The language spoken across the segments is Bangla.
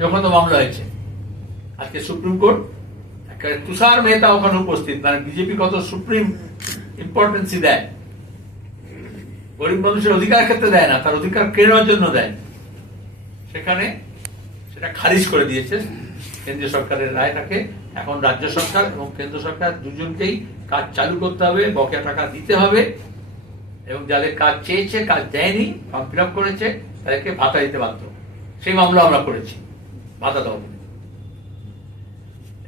যখন তো মামলা হয়েছে। আজকে সুপ্রিম কোর্ট তুষার মেহতা ওখানে উপস্থিত, মানে বিজেপি কত সুপ্রিম ইম্পর্টেন্সই দেয়, গরিব মানুষের অধিকার ক্ষেত্রে দেয় না, তার অধিকার কেড়ে জন্য দেয়। সেখানে সেটা খারিজ করে দিয়েছে কেন্দ্রীয় সরকারের রায়টাকে। এখন রাজ্য সরকার এবং কেন্দ্র সরকার দুজনকেই কাজ চালু করতে হবে, বকেয়া টাকা দিতে হবে, এবং যাদের কাজ চেয়েছে কাজ দেয়নি, ফর্ম ফিল আপ করেছে, তাদেরকে ভাতা দিতে বাধ্য। সেই মামলা আমরা করেছি, ভাতা দেওয়া।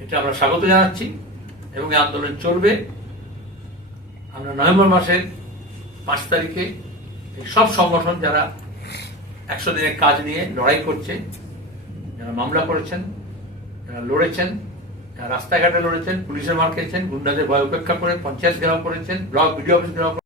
এটা আমরা স্বাগত জানাচ্ছি এবং এই আন্দোলন চলবে। আমরা নভেম্বর মাসের 5 তারিখে এই সব সংগঠন যারা 100 দিনের কাজ নিয়ে লড়াই করছে, যারা মামলা করেছেন, যারা লড়েছেন, যারা রাস্তাঘাটে লড়েছেন, পুলিশের মার খেয়েছেন, গুন্ডাদের ভয় উপেক্ষা করে পঞ্চায়েত ঘেরাও করেছেন, ব্লক বিডিও অফিস ঘেরাও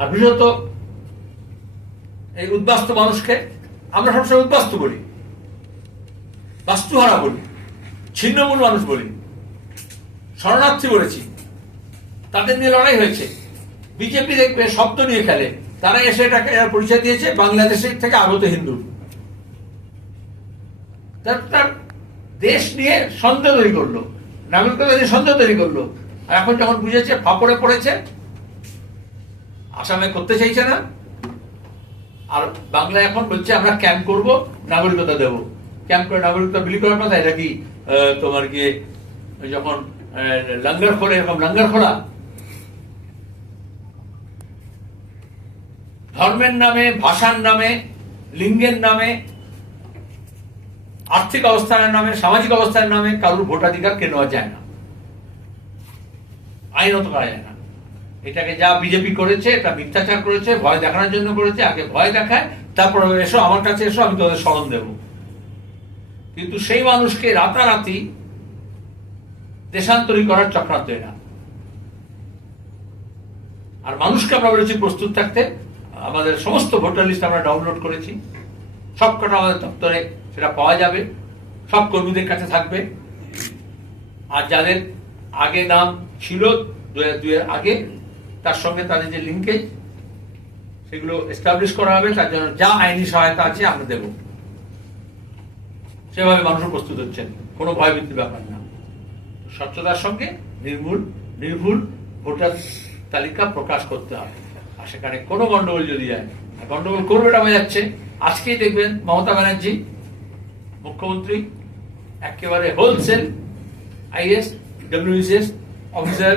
আর বিশেষত এই উদ্বাস্তু মানুষকে আমরা সবসময় উদ্বাস্তু বলি, বাস্তুহারা বলি, ছিন্নমূল মানুষ বলি, শরণার্থী বলেছি। তাদের নিয়ে লড়াই হয়েছে। বিজেপি দেখবে শব্দ নিয়ে খেলে, তারা এসে এটাকে পরিচয় দিয়েছে বাংলাদেশের থেকে আগত হিন্দু। তার দেশ নিয়ে সন্দেহ তৈরি করলো, নাগরিকতা নিয়ে সন্দেহ তৈরি করলো। আর এখন যখন বুঝেছে ফাপড়ে পড়েছে, আসামে করতে চাইছে না, আর বাংলা এখন বলছে আমরা ক্যাম্প করব, নাগরিকতা দেব। ক্যাম্প করে নাগরিকতা বিলি করার কথা, এটা কি তোমার গিয়ে যখন লঙ্গর খোলে এরকম লঙ্গর খোলা? ধর্মের নামে, ভাষার নামে, লিঙ্গের নামে, আর্থিক অবস্থানের নামে, সামাজিক অবস্থানের নামে কারোর ভোটাধিকার কেন নেওয়া যায় না, আইনত করা যায় না। এটাকে যা বিজেপি করেছে, এটা মিথ্যাচার করেছে, ভয় দেখানোর জন্য করেছে। আগে ভয় দেখায়, তারপর এসো আমার কাছে এসো, আমি তোমাদের স্মরণ দেব। কিন্তু সেই মানুষকে রাতারাতি দেশান্তরী করার চক্রান্ত এরা। আর মানুষকে আমরা বলেছি প্রস্তুত থাকতে। আমাদের সমস্ত ভোটার লিস্ট আমরা ডাউনলোড করেছি, সবকটা আমাদের দপ্তরে সেটা পাওয়া যাবে, সব কর্মীদের কাছে থাকবে। আর যাদের আগে নাম ছিল 2002 এর আগে, তার সঙ্গে তাদের যে লিঙ্কেজ, সেগুলো এস্টাবলিশ করা হবে, তার জন্য যা আইনি সহায়তা আছে আমরা দেব। সেভাবে মানুষ প্রস্তুত হচ্ছেন, কোনো ভয়ভীতির ব্যাপার না। স্বচ্ছতার সঙ্গে নির্ভুল ভোটার তালিকা প্রকাশ করতে হবে, আর সেখানে কোনো গন্ডগোল যদি যায়, গন্ডগোল করবে এটা বোঝা যাচ্ছে। আজকেই দেখবেন মমতা ব্যানার্জি মুখ্যমন্ত্রী একেবারে wholesale is WBCS officer,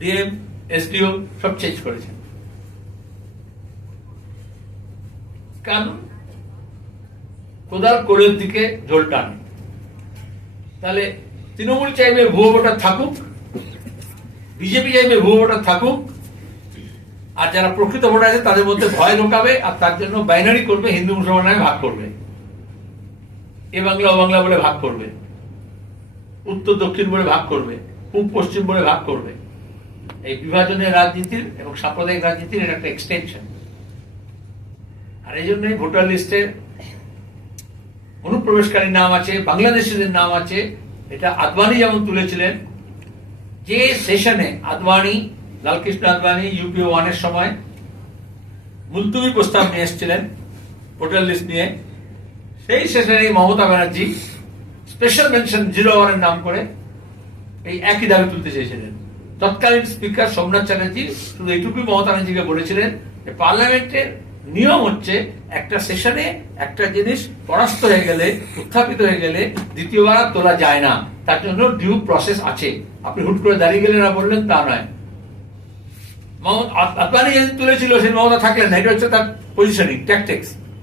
DM, SDO সব চেঞ্জ করেছেন। কারণ কোদাল কোলের দিকে ঝোল টান। তাহলে তৃণমূল চাইবে ভুয়ো ভোটার থাকুক, বিজেপি চাইবে ভুয়ো ভোটার থাকুক, আর যারা প্রকৃত ভোটার আছে তাদের মধ্যে ভয় ঢোকাবে, আর তার জন্য বাইনারি করবে, হিন্দু মুসলমান নামে ভাগ করবে, এ বাংলা ও বাংলা বলে ভাগ করবে, উত্তর দক্ষিণ বলে ভাগ করবে, পূব পশ্চিম বলে ভাগ করবে। এই বিভাজনের রাজনীতির এবং সাম্প্রদায়িক রাজনীতির এটা একটা এক্সটেনশন। আর এই জন্যই ভোটার লিস্টে অনুপ্রবেশকারীর নাম আছে, বাংলাদেশিদের নাম আছে। এটা আদবানি যেমন তুলেছিলেন, যে সেশনে আদবানি, লালকৃষ্ণ আদবানি ইউপিও 1-এর সময় মুলতুবি প্রস্তাব নিয়ে এসেছিলেন ভোটার লিস্ট নিয়ে, সেই সেশনে মমতা ব্যানার্জি স্পেশাল মেনশন 01-এর নাম করে এই একই দাবি তুলতে চেয়েছিলেন। তৎকালীন স্পিকার সোমনাথ চ্যাটার্জি শুধু এইটুকুই মমতা ব্যানার্জিকে বলেছিলেন যে পার্লামেন্টের নিয়ম হচ্ছে একটা সেশনে একটা জিনিস পরাস্ত হয়ে গেলে, উত্থাপিত হয়ে গেলে দ্বিতীয়বার আর তোলা যায় না, তার জন্য ডিউ প্রসেস আছে। আপনি হুট করে দাঁড়িয়ে গেলেন না বললেন তা নয়। আদবানি যেদিন তুলেছিল সেই মমতা থাকলেন না, এটা হচ্ছে তার পজিশনিং, ট্যাকটিক্স।